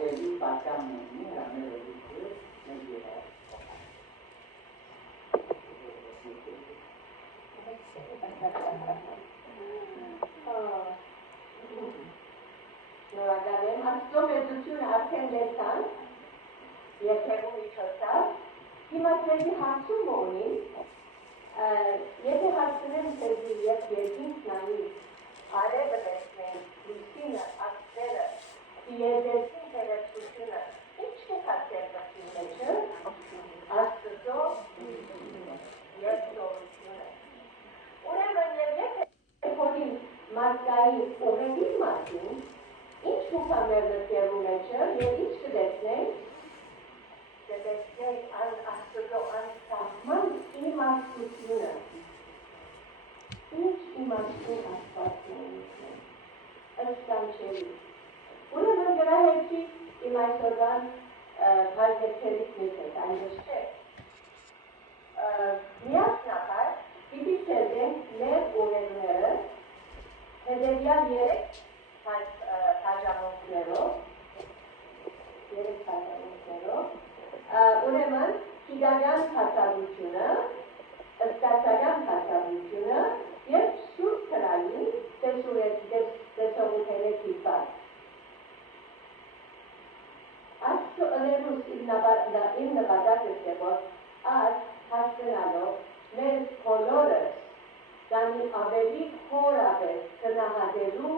Ագելի պատկամնի հրամերելիքը մեջի է։ Նորակալ եմ, աստծո մեծությունը արդեն դեսան, երբևում իչոցավ, հիմա ձեզի հարցում ունի, եթե հարցնեմ ձեզի երբ երկինք նանի, արևը տեսնենք, լուսինը, աստղերը, դիեզերքին տերեցությունը, ինչ է հասել բխին մեջը, աստծո և սովությունը։ Ուրեմն և եթե խորին մարդկային ուղեղի մասին, ինչ հուքամեր մտերու մեջը և ինչ կդեսնենք, կդեսնենք աստծո անսահման իմաստությունը, ինչ իմաստուն աստվածությունն ըսկանչելի։ Ուրեմն գրահեցի իմ այսօրվան բարգեցերից միտես, այնպես չէ։ Միասնապար պիտի ծեզենք մեր ուղեղները հետևյալ երեք բաժանումներով, ուրեմն գիտական հասարությունը, ըսկացական հասարությունը և սուրբ քրայի տեսողութենե կիպած։ Աստծո ընելուս իմ նպատակը է, որ աս հասկանալով մեր բոլորս դանի ավելի խորապես գնահատելու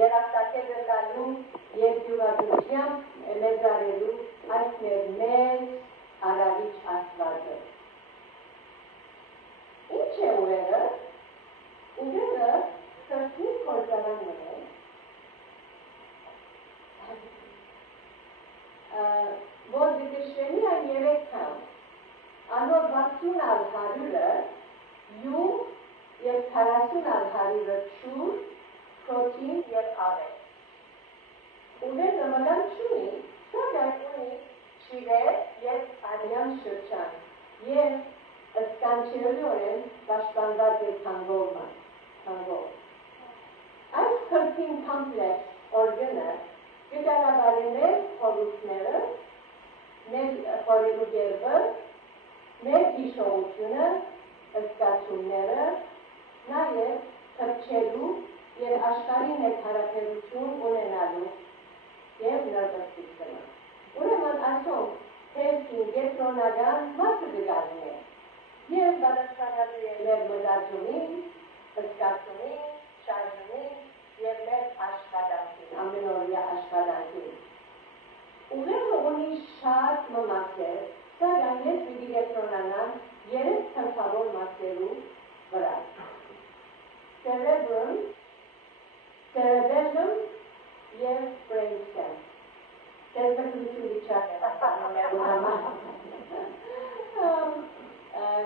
երախտակետը լալու և յուրադրությամբ մեծարելու այս մեր մեծ արավիչ աստվածը։ Ինչ է ուղեղը? Ուղեղը քրտնի գործարանն է, որ դիտշվենի այն երեք կամ, անոր 60 ալ հարյուրը յուղ և 40 ալ հարյուրը չուր, պրոտին և ավետ։ Ուղեղը մգան չունի, սակայն ունի չիրեր և արյան շրջան և ըսկանչելիորեն պաշտպանված է թանգով։ Այս քրթին կոմպլեքս օրգանը կկառավարի մեր խորհուրդները, մեր խորելու գերբը, մեր հիշողությունը, ըսկացումները, նաև թրջելու և աշխարհին հետ հարաբերություն ունենալու և նրբստությունը։ Ուրեմն այսօր թերքին կենտրոնական մասը կգալու է և պատասխանատու է մեր մտածումին, ըսկացումին, շարժումին և մեր աշխատանքին, ամենօրյա աշխատանքին։ Ուղեղը ունի շատ մասեր, սակայն ես պիտի կենտրոնանամ երեք թմբավոր մասերու վրա։ Cerebrum, cerebellum և brainstem։ Տեսբեկություն վիճակ է հասանումերու համար։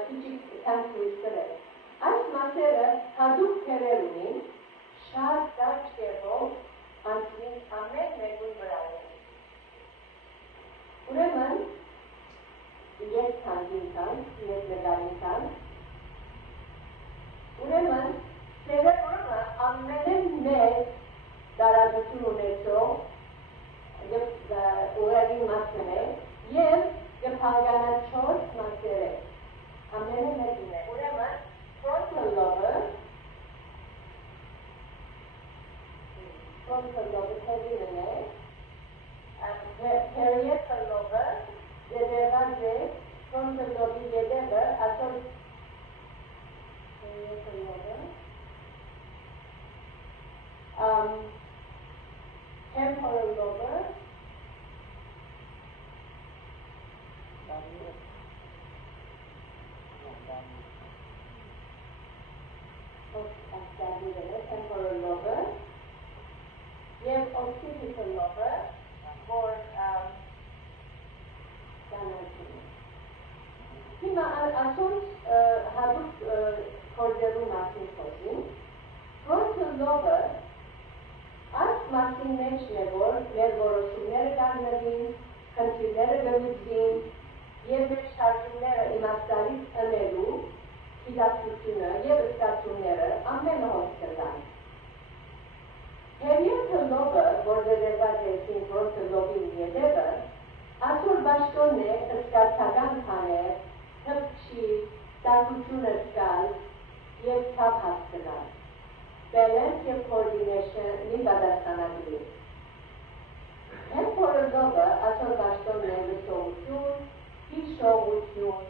Քիչիկ թանքույս կրել։ Այս մասերը հատուկ թերեր ունին, շատ կարճ կերպով անցնին ամեն մեկուն վրա են։ Ուրեմն, ես թանքին թանք, ես նկարին թանք, ուրեմն, cerebrumը ամենեն մեծ տարածություն ունեցող ուղեղի մասն է և կփանգանա 4 մասեր է, ամենեն մեծն է։ Ուրեմն, frontal lobe-ը թևինն է, parietal lobe-ը դեդերված է, frontal lobe-ի դեդերը, ասոր parietal lobe-ը, temporal lobe-ը, temporal lobe-ը և occipital lobe-ը, որ կանացում է։ Հիմա ասոնց հատուկ կորձերու մասին խոսին, frontal lobe-ը այս մասին մեջն է, որ մեր որոշումները կանգնվին, խնդիրները գլուծվին և մեր շարժումները իմաստալից ընելու գիտակցությունը և ըսկացումները ամեն հոս կգան։ Parietal լոբը, որ դերված է սինքրոնը լոբին ետևը, ասոր բաշտոնն է ըսկացական քաներ, հպչի, տակությունը սկալ և թավ հասկնալ։ Balance և coordination-ի պատասխանատու։ Temporal lobe ասոր բաշտոնն է լսողություն, հիշողություն,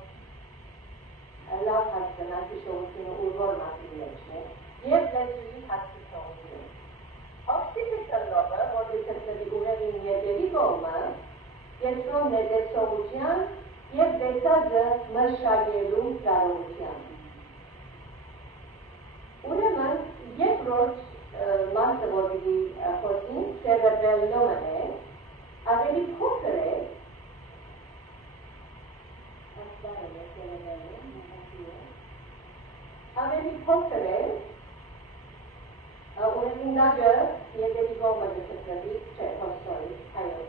լավ հասկնալ հիշողությունը ուր մասին մեջն է, և լեզուի հասկացողություն։ Occipital lobe, որ գտնվի ուղեղին ետևի կողմը, կենտրոնն է տեսողության և տեսածը մշակելու կարողության։ Ուրեմն, երկրորդ մասը, որ պիտի խոսին, cerebellum-ն է, ավելի փոքր է, ավելի փոքր է, ուղեղինակը ետևի կողմը գտնվի, չէ, sorry, այո,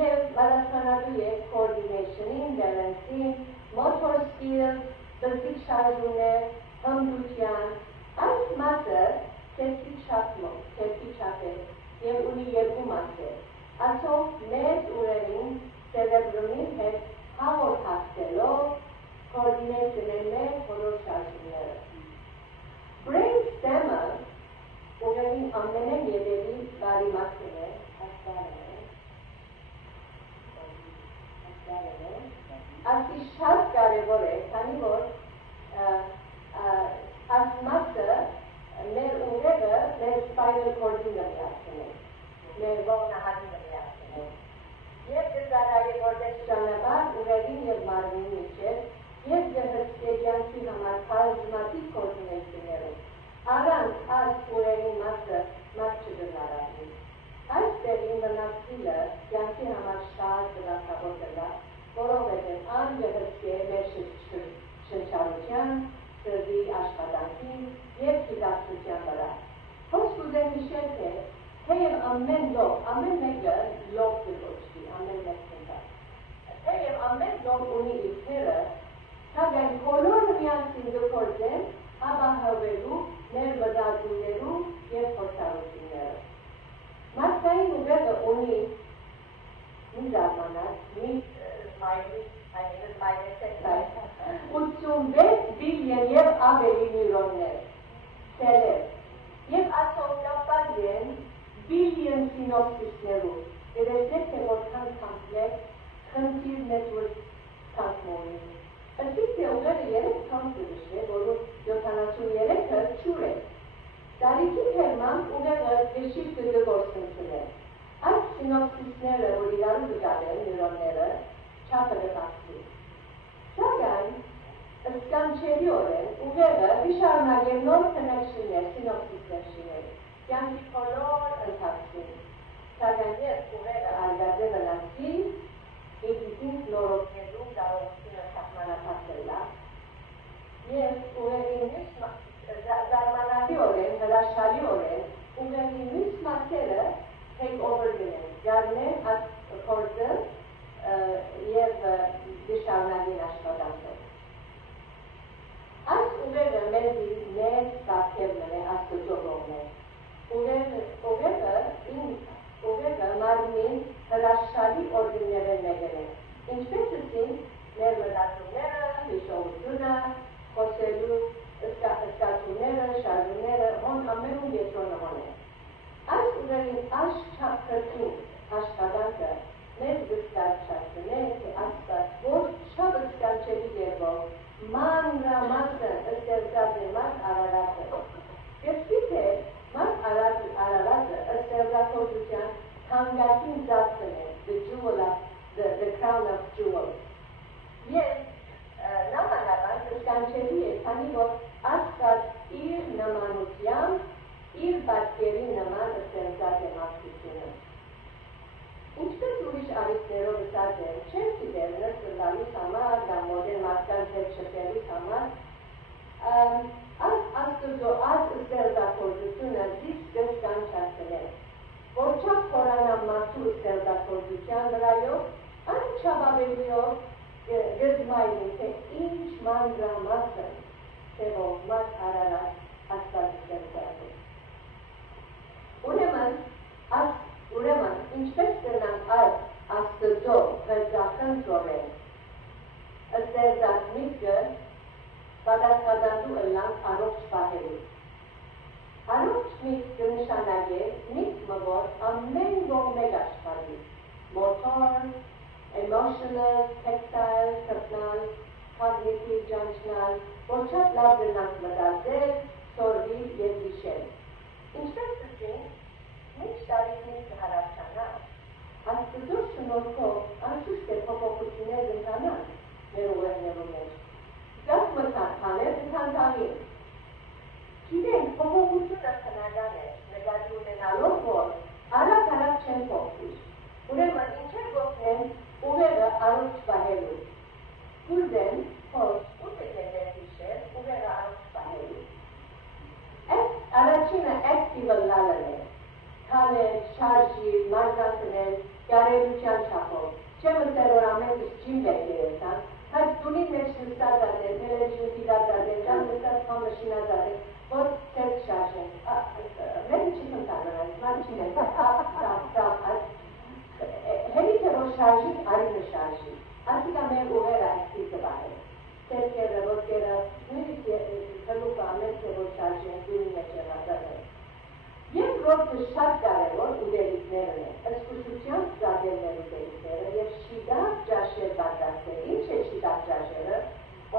և պատասխանատու է coordination-ին, balance-ին, motor skills, բզիկ շարժումներ, հմտության, այս մասը քերքի չափ է և ունի երկու մասեր, ասով մեծ ուղեղին cerebrum-ի հետ հաղորդակցելով coordination-ն է բոլոր շարժումները։ Brain stem-ը ուղեղին ամենեն ետևի բարի մասն է, ասի շատ կարևոր է, քանի որ այս մասը մեր ուղեղը մեր spinal cord-ին միացնում է, մեր ողնահատին միացնում է, և դժվարագի որտեղ ճանապարհ ուղեղին և մարմնի միջև և գհսկե կյանքի համար բազմաթիվ coordination-ներով, առանց այս ուղեղի մասը մաս չդնարարվի։ Այս տեղին մնացիլը կյանքի համար շատ վտանգավոր կլա, որովհետև անգհսկե մեր շնչառության, սրտի աշխատանքի և գիտակցության վրա։ Հոս կուզեմ հիշել թե թեև ամեն լոբ, ամեն մեկը լոբ կգոչվի, ամեն մեկ կնկար։ Թեև ամեն լոբ ունի իր թերը, սակայն բոլորը միասին կփորձեն ապահովելու մեր մտածումներու և փորձառությունները։ Մարդկային ուղեղը ունի մի զարմանակ, մի սմայլի, 86 բիլիոն և ավելի նյուրոններ, սելեր, և ասով կապված են բիլիոն սինոպսիսներով, գտեսնեք թե որքան կամպլեքս խնդիր network կազմում են։ Ըստ թե ուղեղը 3 կամպ կգշվե, որում 73-ը չուր է։ Տարիքի թերմամբ ուղեղը գշիվ կգործնցնել։ Այս սինոպսիսները, որ իրարու կգալեն նյուրոնները, չափը կպացվի։ Սակայն, սկանչելիորեն ուղեղը վիշարնագեր նոր կնեքշիններ, սինոպսիսներ շիներ, կյանքի բոլոր ընթացքին։ Սակայն երբ ուղեղը արգազե վնասվի, ինքնին նորոգնելու կարողությունը սահմանափակվելա, և ուղեղի զարմանալիորեն, հրաշալիորեն, ուղեղի մյուս մասերը take over գնեն, գարնեն այս փորձը և վիշարնագին աշխատանքով։ Այս ուղեղը մեզի մեծ բացերն է աստուծողողն է։ Ուղեղը մարմին հրաշալի օրգիններն մեկն է, ինչպես ասին մեր մտածումները, հիշողությունը, խոսելու սկացումները, շարժումները, հոն ամենում ետրոնը հոն է։ Այս ուղեղին աշխապրտում աշխատանքը մեզ գստարչացն է, թե աստված, որ շատ սկանչելի գերվով մանրամասն ստեղծած է մարդ արարածը։ Գսվի թե մարդ արարածը ստեղծածության թանգատին ծածկն է, the crown of jewels։ Եվ նամանավանդ սկանչելի է, քանի որ աստված իր նմանությամբ, իր պատկերի նման ստեղծած է մարդկությունը։ Ինչպես ուրիշ արիքներով ըսած են, չեմ գիտեր նրսլալուց համար, կամ մոդել մարդկանց հետ շփվելուց համար, աստուծո այս ստեղծագործությունը զիս կսկանչացնել, որ չափ խորանամ մարդու ստեղծագործության վրայով, անչափ ավելիով գզմայնի, թե ինչ մանրամասն թևով մարդ արարած աստված ստեղծած է։ Ուրեմն, ընտրորեն, ըստերձած միտքը պատասխանատու ըլլանք առողջ պահելու։ Առողջ միտք կնշանակե միտքը, որ ամեն ոք աշխարհի, motor, emotional, tactile, personal, cognitive, ճանչնալ, որ շատ լավ գնանք մտածել, սորվի և հիշել։ Ինչպես դուք Միշտ տարիքներից հարավչանա, աստծո շնորհքով անշուշտ է փոփոխություններ ընթանան մեր ուղերձներու մեջ։ Գաք մտածանել ընթանտային։ Գիտենք, փոփոխությունը քննական է, նկատի ունենալով, որ արագ չեն փոխվի։ Ուրեմն ինչ է գտնեն ուղեղը առողջ պահելու։ Գուլդեն, փոս, ուտեք է դեր հիշել, ուղեղը առողջ պահելու։ Առաջինը active լալն է։ Քանել, շարժի, մարզանքնել, գարելության չափով։ Չեմ ասել, որ ամենքս ջիմ եք երեսան, հայց դունի մեջ նստած ադել, տելևիզիոն դիտած ադել, կամ նստած մաշինած ադել, որ ծերք շարժեն։ Մենք չի կնտանան, ման չի նենք, հերի թե որ շարժի, արինը շարժի։ Ասիկա մեր ուղերը ակտիվ կբահել։ Ծերքերը, ոտքերը, նույնիսկ հլուկը ամեն թե որ շարժեն, դունի մեջ եղածադել։ Երկրորդը շատ կարևոր ուտելիքներն է, ըսկուսության զադելներ ուտելիքները և շիդակ ճաշել պատրաստել։ Ինչ է շիդակ ճաշելը?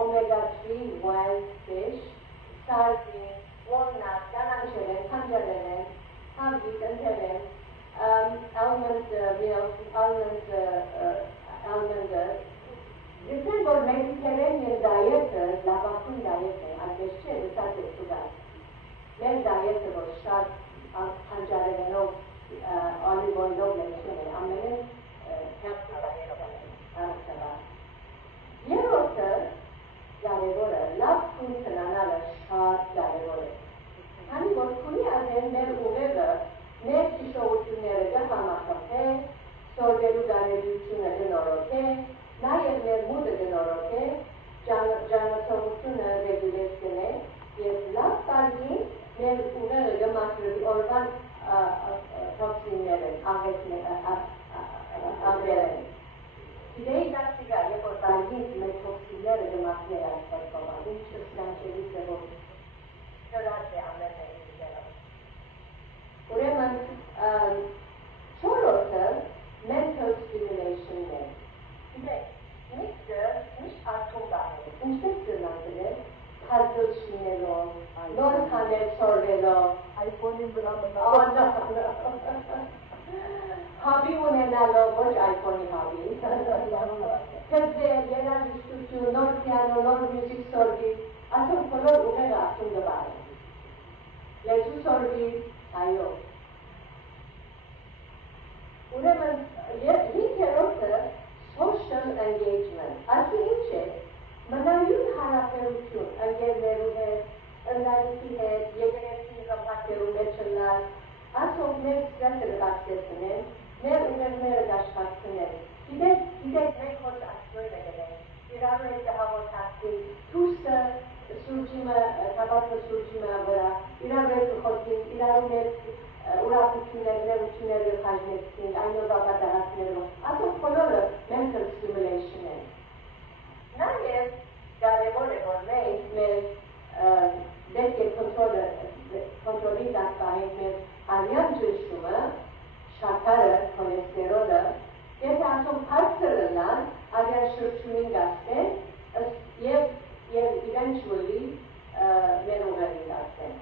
Omega-3 wild fish, sardine, walnut, կանանչել են, քանջարել են, հավիտ, ընթեր են, almond milk, almond Գիտեն, որ մեդիտերենիան դայետը լավագույն դայետ է, այդպես չէ, դասած է սուգած։ Մեր դայետը, որ շատ քանջարելով, olive oil-ով լեցուն է, ամենը healthy դայետ է, առցավար։ Երորդը կարևորը, լավ քուն տնանալը շատ կարևոր է։ Քանի որ քունի ադեն մեր ուղեղը, մեր հիշողությունները կհամախմբե, սորվելու կարելիությունը կնորոգե, նաև մեր մուտը կնորոգե, ճանաչողությունը ռեգուլետ կնե, և լավ պարգին մեր ուղեղը կմաքրվի օրվան թոքսիններ են, աղեր են։ Գիտեի դարձիգա, երբ որ պարգին մեր թոքսինները կմաքրներ ասպատկոման, ինչ սկանչելի սեղով կրած է ամեն ներիզերով։ Ուրեմն, չորորդը mental stimulation է։ Գիտեք, միտքը միշտ արդում բաներ, ինչպես կրնանքել է, հարձել շինելով, նոր խանել սորվելով, այպոնին վրա մնալով, հաբի ունենալով, ոչ այպոնի հաբի, թեզել, երաժշտություն, նոր պիանո, նոր մյուզիկ սորվի, ասում բոլոր ուղեղը արդում գբար է։ Լեզու սորվի, այո։ Ուրեմն, հինգերորդը social engagement, ասի ինչ է, մնայուն հարաբերություն, ընկերներու հետ, ընտանիքի հետ, եկեղեցի կապակերու մեջ լալ, ասող մեր սրտը կբացեցնեն, մեր ուղեղները կաշխատցնեն։ Գիտեք մենք հոց ասնույնը գնենք, իրարու հետ կհաղորդացի, թուրսը սուրջիմը, թապատը սուրջիմը վրա, իրարու հետ կխոսին, իրարու հետ ուրախություններ, ներություններ կխաժնեցին, այնօրվա պատահածներով, ասող բոլորը mental stimulation են։ Նաև կարևոր է, որ մենք մեր պետք է կոնտրոլի տակ պահենք մեր արյան ջրշումը, շաքարը, քոլեստերոլը, եթե ասում բարձր լան, արյան շրջումին գացնեն և eventually մեր ուղեղին գացնեն։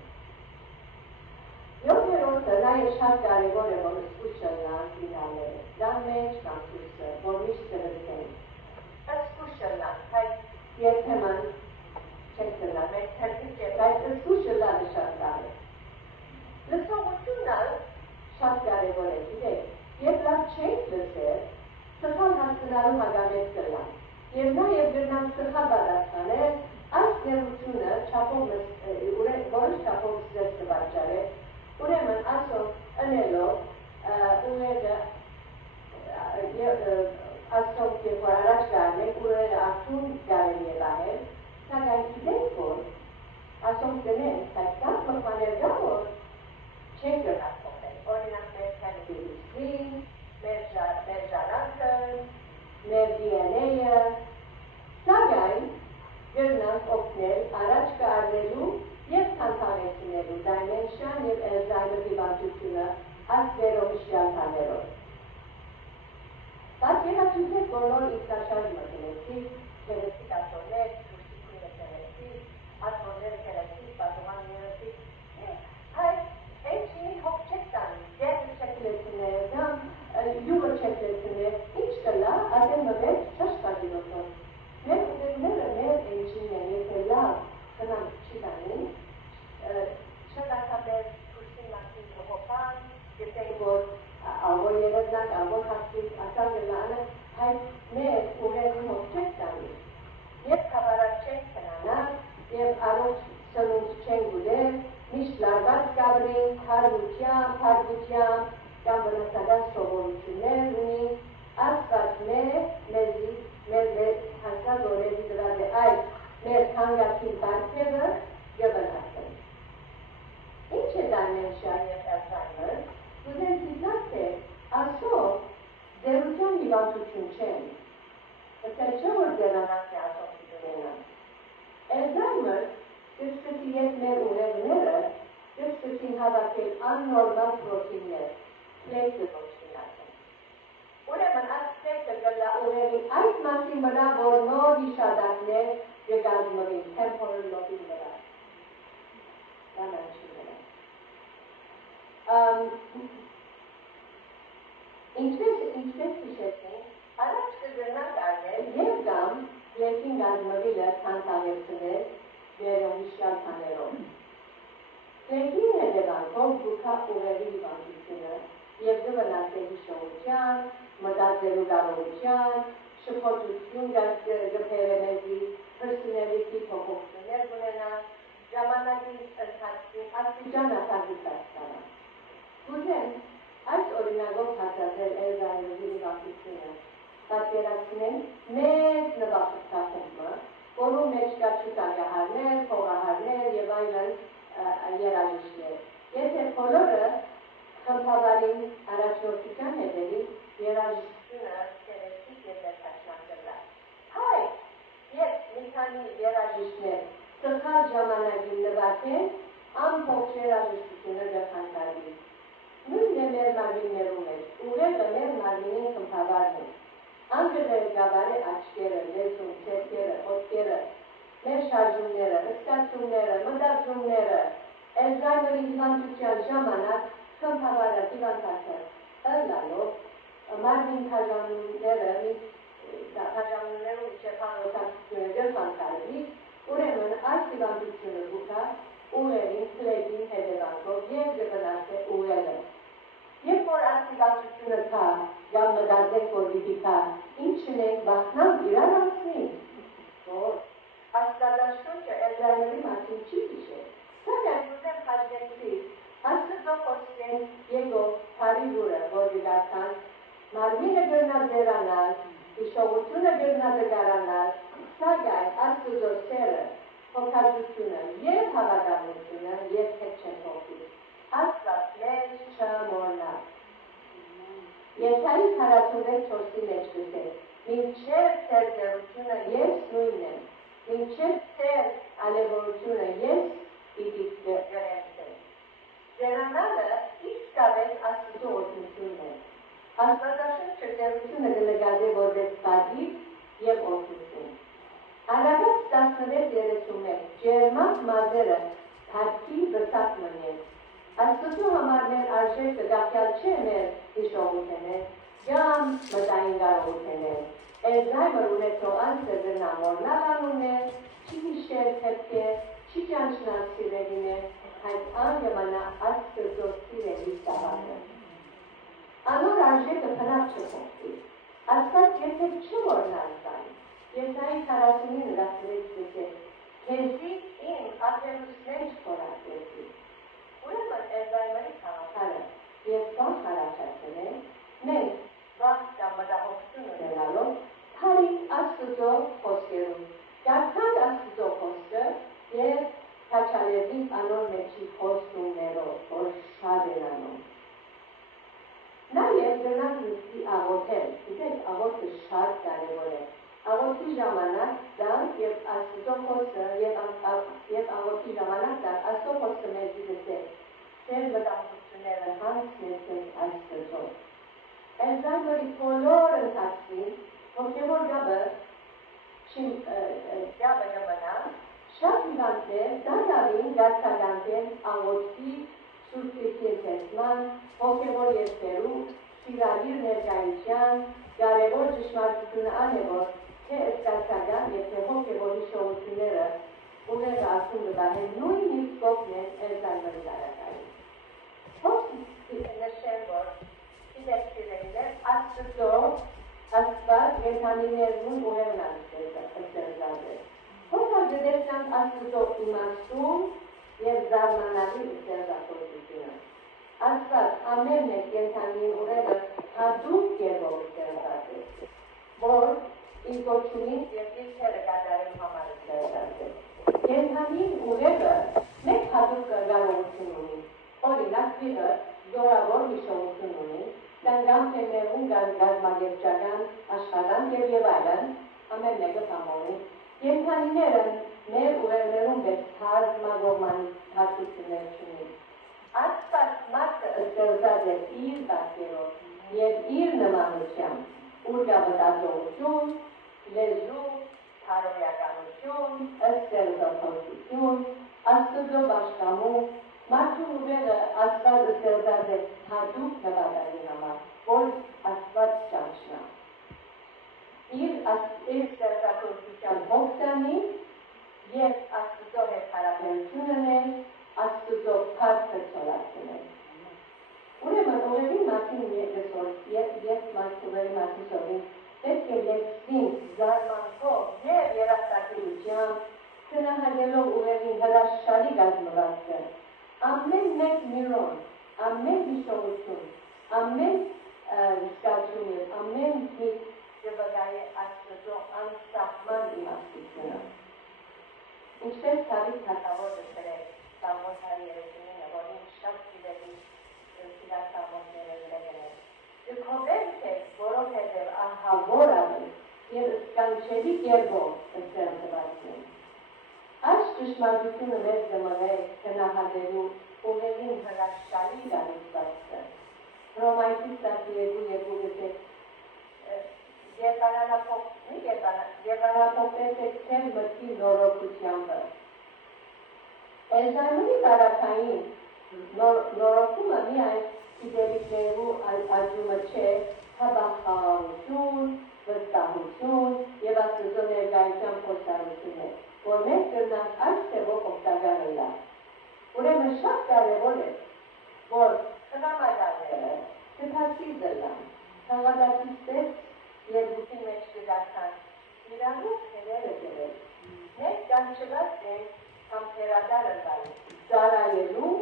Յոթերորդը նաև շատ կարևոր է, որ զգուշը լան դինալերը, լան մեջ կամ դուրսը, որ միշտ կրծեն։ Զգուշը լան, բայց երբեմն չեք կլան, մեկ թերքիվ չեք, բայց զգուշը լանը շատ կարևոր է։ Լսողությունը շատ կարևոր է, գիտեք, երբ լավ չեք լսել, սխալ հասցնալու հագամետ կլան, և նաև գրնան սխալ պատասխանել, այս ներությունը որոշ չափով զես կվաճարել, ուրեմն ասող ընելով ուղեղը ասող երբ որ առաջ գարնեք ուղեղը արդում կարելի է բահել, սակայն գիտեք որ ասող դնեն, բայց կան մխաներ գա որ չեն գրնակ փոխել, օրինակ մեր television screen, մեր ժարանքը, մեր DNA-ը, սակայն գրնանք օգնել առաջ կառնելու և կանխարգելելու դայմենշան և Alzheimer հիվանդությունը ասվերոմիշյալ հաներով։ Պատկերացրեք բոլոր ինքնաշարժ մտնեցիք, գեղեցիկ աթոռներ, դուրսիկույնը գեղեցիկ, աթոռները գեղեցիկ, պատուհանները այդ էջի հոգ չեք տանի, գեղը չեք լեցնել, կամ յուղը չեք լեցնել, ինչ կլա, ադեմ մվեր չաշկագիրոտով։ Մեր ուղեղները մեր էջին են, եթե լավ խնամ չի տանին, չդակաբեր կուրսի մասին կհոպան, գտենք, որ ավոր երեզնակ, ավոր հացիկ, ասալ գլանը, այդ մեր ուղեղի հոգ չեք տանի, և կավարակ չենք կնանալ, և առողջ սնունդ չենք գուդել, միշտ լարված կաբրին, հարմությամբ, հարգությամբ, կամ վնասական սովորություններ ունի, աստված մեզի, մեր հասած օրերի դրած է այդ մեր հանգակին պարգևը գվնասեն։ Ինչ է դայմենշա և Alzheimer, կուզեն դիտակ թե ասով ձերություն հիվանդություն չեն, ըսել չէ որ ձերանակ է ասով դիտունենան։ Alzheimer կսկսի ետ մեր ուղեղները կսկսին հավաքել աննորմալ պրոտիններ, պլեկտը ոչինացեն։ Ուրեմն ասպեկտը գլա ուղեղի այդ մասին վրա, որ նոր իշադակներ գգազմվին, temporal lobe-ին վրա։ Դամանչի վրա։ Ինչպես հիշեցին, առաջ կգրնակ արնել և գամ պլեկին գազմվիլը կանտավեցնել վերոմիշյալ հաներով։ Պլեկին հետևանքով գուքա ուղեղի հիվանդությունը և գվնասե հիշողության, մտածելու կարողության, շփոթություն գբերը մեզի, personality փոփոխություններ ունենա, ժամանակի ընթացքում աստիճան ապահովված կարա։ Կուզեմ այս օրինագով հաստատել Alzheimer-ի հիվանդությունը, պատկերացնենք մեծ նվախտախումբը, որում մեջ կա ցուցակահարներ, փողահարներ և այլն երաժիշտներ։ Եթե բոլորը խմբավարին առաջնորդության հետևին երաժշտությունը գեղեցիկ և ներկայացնակ կլա։ Հայ, երբ մի քանի երաժիշտներ սխալ ժամանակին նվագեն, ամբողջ երաժշտությունը կխանգարվի։ Նույնն է մեր մարմիններում մեջ, ուղեղը մեր մարմինին խմբավարն է։ Անգրերգավար է աչքերը, լեզուն, ձեռքերը, ոտքերը, մեր շարժումները, ըսկացումները, մտածումները, Alzheimer-ի հիվանդության ժամանակ խմբավարը հիվանդացել ըլլալով մարմին բաժանումներում իջև հանրօթակցությունը գլխանքարվի, ուրեմն այս հիվանդությունը գուքա ուղեղին, պլեկին հետևանքով և գվնասե ուղեղը։ Երբ որ այս հիվանդությունը կա, կամ մտածեք, որ դիպի կա, ինչն ենք վախնանք իրար անցնենք, որ աստվածաշունչը Alzheimer-ի մասին չի հիշել, սակայն ուզեմ հաշվեցի, աստծո խոսքեն եկող հարիրուրը, որ գիտական, մարմինը գրնա ձերանալ, հիշողությունը գրնա դգարանալ, սակայն աստծո սերը, հոգածությունը և հավատամությունը և հետ չեն հոգի, աստված մեջ չմորնա։ Եթայի 44-ի մեջ գսեք, մինչև ծեր ձերությունը ես նույնն եմ, մինչև ծեր ալևորությունը ես պիտի գրենցեմ։ Ձերանալը իսկավես աստծո օրհնությունն է։ Աստվածաշունչը ձերությունը կնկատի որպես պատիվ և օրհնություն։ Արագած 16:31 ջերմակ մազերը հատքի վսակ մնեն։ Աստծո համար մեր արժեքը գաղթյալ չէ մեր հիշողութենը, կամ մտային կարողութենը։ Alzheimer ունեցող անձը գրնա մորնալ անուններ, չի հիշել թեփքեր, չի ճանչնալ սիրելին է, այդ անգամանա աստծո սիրելի սավակը։ Անոր արժեքը փնավ չփոխվի։ Աստված եթե չմորնալ կան, Եզայի 49 դասերից քեզի իմ ատելուսներ չփորակեցի։ Ուրեմն Alzheimer-ի քաղաքարը և վախ առաջացնել, մենք վախ կամ մտահոգություն ունենալով թարիք աստծո խոսքերում, կարդանք աստծո խոսքը և քաչալերվենք անոր մեջի խոստումներով, որ շատ են անում։ Նաև գնանք նստի աղոթել, գիտեք, աղոթքը շատ կարևոր է։ Աղոթքի ժամանակ դա եւ Աստծո խոսքը եւ աղոթքի ժամանակ դա Աստծո խոսքը մեզ դիտե։ Ձեր մտահոգությունները հանձնեցեք Աստծո։ Այստեղի բոլոր ընթացքին հոգևոր գաբը գաբը շատ հիվանդներ դանդաղին դարձականեն աղոթքի սուրբիքեցման հոգևոր երթերու սիրալիր ներկայության կարևոր ճշմարտությունը այն է, որ թե ըսկացական և թե հոգևոր հիշողությունները ուղեղը ասում դահել նույնիսկ կողմեն Էլզայմերի դարակային։ Հոս նշեմ, որ գիտեք սիրելիներ, Աստծո Աստված կենդանիներուն ուղեղն ըստեղծած է։ Հոսալ դերսան Աստծո իմաստուն և զարմանալի ըստեղծագործությունը։ Աստված ամեն մեկ կենդանին ուղեղը հատուկ կերպով ըստեղծած է, որ իր կոչումին և իր թերը կատարելու համար ըստեղծած է։ Կենդանին ուղեղը մեկ հատուկ կարողություն ունի, օրինակ վիրը զորավոր հիշողություն ունի, կանգամ թեմերուն գազմագերչական աշխատանք և այլն, ամեն մեկը համոնի։ Կենդանիները մեր ուղեղներում բես հարմագողմանի հատկություններ չունի։ Աստված մարդը ըստեղծած է իր բացերով և իր նմանությամբ, ուր կա մտածողություն, լեզու, հարոյականություն, ըստեղծագործություն, Աստծո պաշտամուն, մարդու ուղեղը Աստված ըստեղծած է հատուկ նպատակի համար, որ Աստված ճանչնա։ Իր ստեղծագործության հոգտանի և Աստծո հետ հարաբերություն ունել, Աստծո փառքը ցոլացնել։ Ուրեմն ուղեղի մասին երբ մարդուղեղի մասին սովին, պետք է լեզվին զարմանքով և երախտագիտությամբ քննադատելով ուղեղին հրաշալի կազմվածքը, ամեն մեկ նյուրոն, ամեն հիշողություն, ամեն զգացում և ամեն միտք կվկայի Աստծո անսահման իմաստությունը։ Ինչպես Դավիթ թագավորը գրել Սաղմոս 139-ը, որ ինձ շատ սիրելի սիրասաղմոսները գրել են։ Դուքովերք եք, որովհետև ահավոր ավելի և սկանչելի կերպով ստեղծված են։ Այս ճշմարտությունը մեզ դմել է քննադատելու ուղեղին հրաշալի կազմվածքը։ Հռոմայեցիս 12:2 գծե Երանափոխվեց է թեր մտքի նորոգությամբ։ Էլզայմերի տարակային նորոգումը միայն գիտելիքներու աճումը չէ, հավախաղություն, վստահություն և Աստծո ներկայության փորձառություն է, որ մենք կրնանք այս թևով օգտագործել։ Ուրեմն շատ կարևոր է, որ խնամադարները թփածի դլան, խաղադատիստես երկուքի մեջ կդարձան, իրանուք հետերը գերել։ Մենք կանչված ենք համբերադար ընտալ, ծարայելու,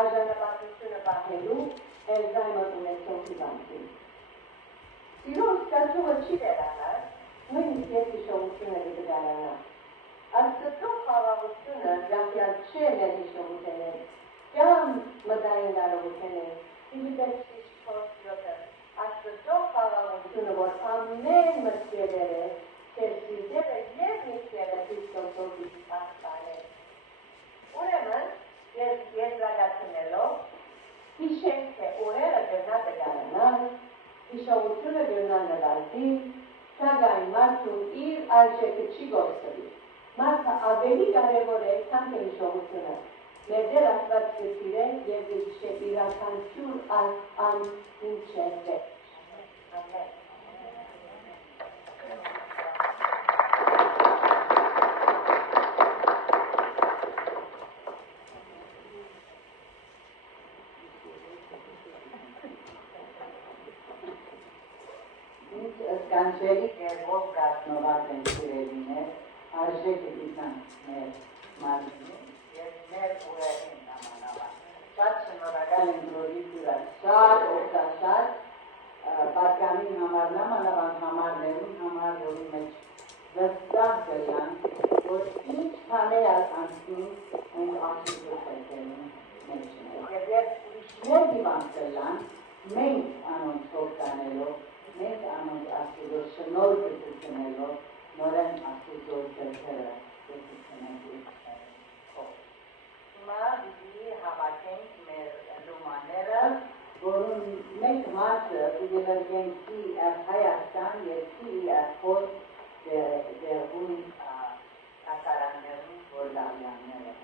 արժանապատվությունը պահելու, Էլզայմեր ունեցող հիվանդին։ Սիրո զգացումը չի վերանալ, նույնիսկ ես հիշողությունը կդարանա։ Աստծո խաղաղությունը գաղթյալ չէ մեր հիշողություններ, կամ մտային կարողություններ, Ֆիլիպպեցիս 4:7-ը, Աստծո խաղաղությունը, որ ամեն մտքերերը, սերսիզերը և միտքերը Քրիստոսի աղբան է։ Ուրեմն, եզրակացնելով, հիշենք, թե ուղեղը գրնա դգարանալ, հիշողությունը գրնա նվազի, սակայն մարդուն իր արժեքը չի գործվի։ Մարդը ավելի կարևոր է, քան թե հիշողությունը։ Մեր Տեր Աստված կսիրե և կհիշե իրականություն անմիջև վերջ։ Ամեն։ Կանչելի կերպով կազմված են սիրելիներ, արժեքը դիտան մեր մարդին և մեր ուղեղին նամանավան։ Շատ շնորհակալ եմ Գրորի դուրա, շատ օգտաշար, պատկամին համար նամանավան համարներուն համար, որի մեջ վստահ գլան, որ ինչ բաներ անցնի, ենք Աստծո խոսքերին մեջներ։ Եվ ուրիշներ դիվան գլան, մենք անոնց օգտանելով, Մենք անոնց Աստուծո շնորհքը ցնելով նորեն Աստուծո ձեռքերը ցնցնենք ու հիմա դի հավաքենք մեր լումաները, որում մեկ մասը ուղղակի Հայաստան եւ Սիրիա դերում ակարաններում որլավյանները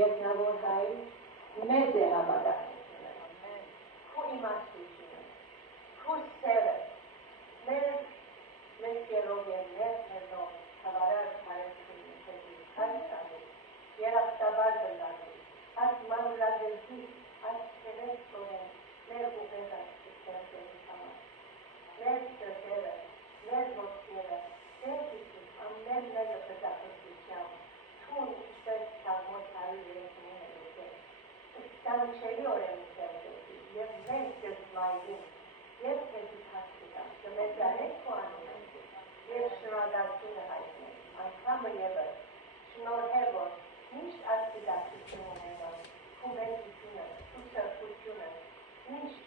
երկնավոր հայր, մեծ է հավատացությունը, քու իմաստությունը, քու սերը, մեր կերով և մեր հերնով հավարար հարեցունի հետի քարիքանի, երախտաբար բնդանի, աս մանրադերդի, աս կերես կորեն, մեր ուղեղը ստեղծերի համար, մեր սրտերը, մեր ոտքերը, մեր Հիսուս, ամեն մեկը բծախոսությամբ, թուն ինչպես թաղմոտ հարի երեքնին է եկել, ստանչելի օրենի սեղծեցի, և մենք կզմայրին, և քեզի հասկիտամ, կմեծարեք քո անունը, և շնորհակալությունը հայտնենք, անգամը ևս, շնորհև որ միշտ աստիճացություն ունենալ, քու մեծությունը, քու սրբությունը, միշտ